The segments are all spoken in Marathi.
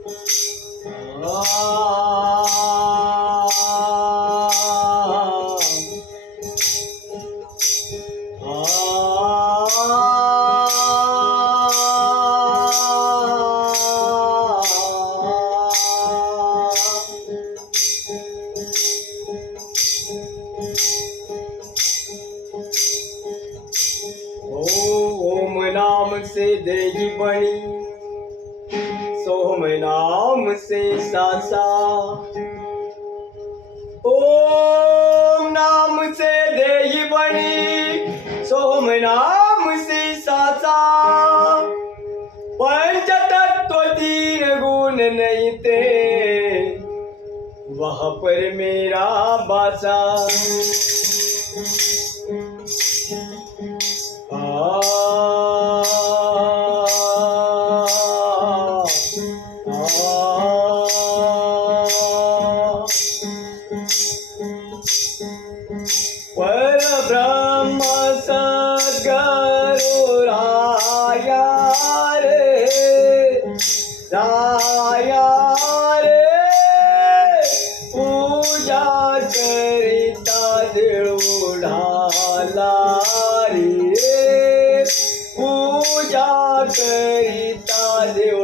ओम नाम से देही बणी, सोम नाम से सासा। ओम नाम से देही बणी, सोम नाम से सासा। पंच तत्व तीन गुण नहीं थे, वह पर मेरा बासा। परब्रह्म सद्गुरु राया रे, राया रे, पूजा करिता देव ढाला रे, पूजा करिता देव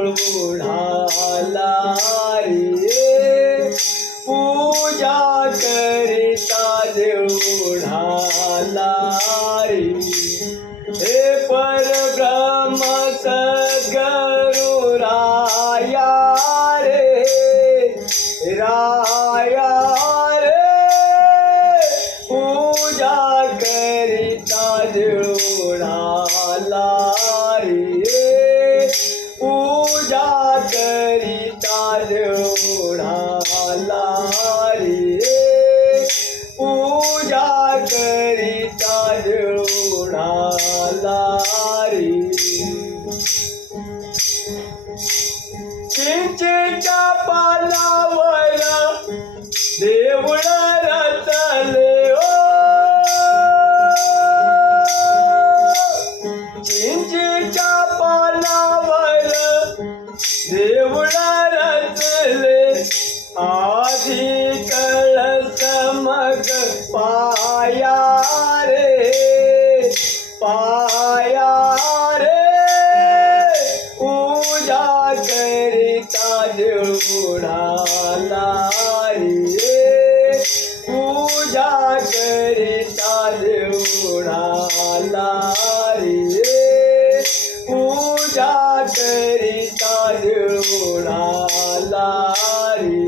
ढाला रे, पूजा करिता देव ढाला रे। हे परब्रह्म सद्गुरु राया रे, राया रे, पूजा करिता देव ढाला रे, पूजा करिता देव ढाला रे, पूजा करिता देव ढाला रे। चिंचेच्या पालावर देऊळ रचले ओ, चिंचेच्या पालावर देऊळ रचले, आधी कळस मग पाया रे, पाया रे, पूजा करिता देव ढाला रे, पूजा करिता देव ढाला रे, पूजा करिता देव ढाला रे।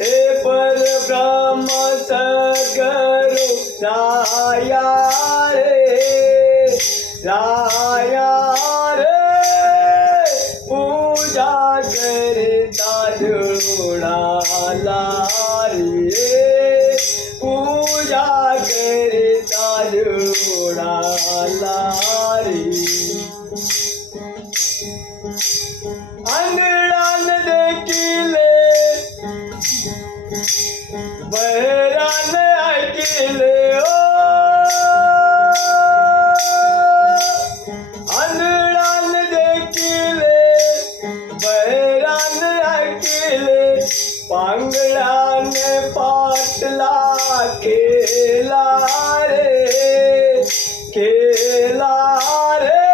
हे परब्रह्म सद्गुरु राया रे, राया रे, पूजा करिता देव ढाला रे, पूजा करिता देव ढाला रे। अंधळान देखिले, बहरान ऐकिले ओ, अंधळान देखिले, बहरान ऐकिले, पांगळाने पाटला केला रे, केला रे,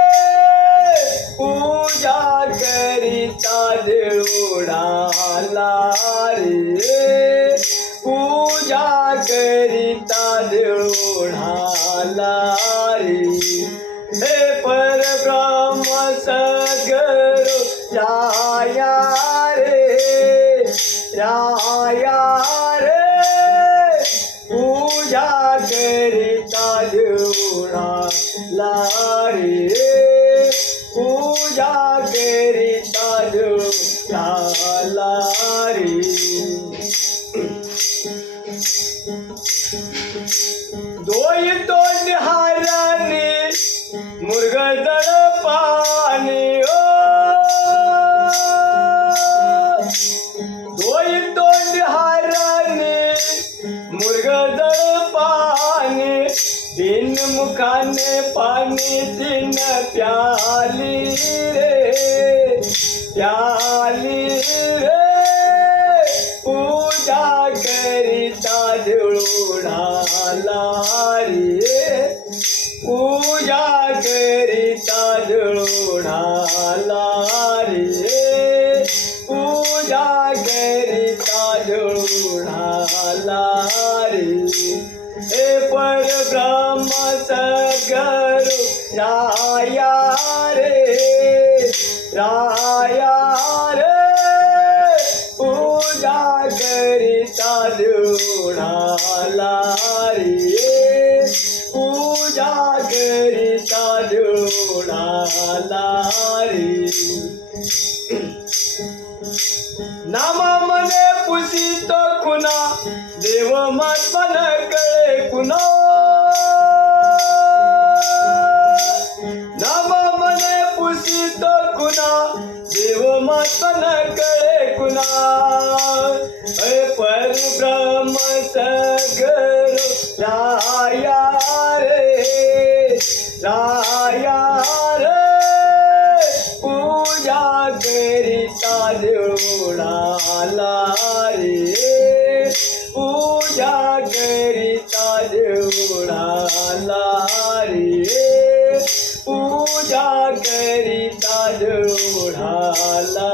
पूजा करिता देव ढाला रे, पूजा करिता देव ढाला रे। हे परब्रह्म सद्गुरु राया रे, राया रे, पूजा करिता देव ढाला रे, पूजा करिता देव ढाला रे। दोई तोंड हाराने मुरगदळ पाणी ओ, दोई तोंड हाराने मुरगदळ पाणी, बिन मुखाने पाणी तीन प्याली रे, प्याली रे पूजा करिता जुळून आला रे पूजा करिता जुळून आला रे पूजा करिता जुळून आला रे हे परब्रह्म सद्गुरु राया रे राया रे पूजा करिता जुळून आला रे पूजा करिता जुळून आला रे नाम मने पुसित खुना देव मात्मन कळे कुणा नाम मने पुसित खुना देव मात्मन कळे कुणा हे परब्रह्म सद्गुरु राया रे राया रे पूजा करिता जुळून आला रे पूजा करिता जुळून आला रे पूजा करिता जुळून आला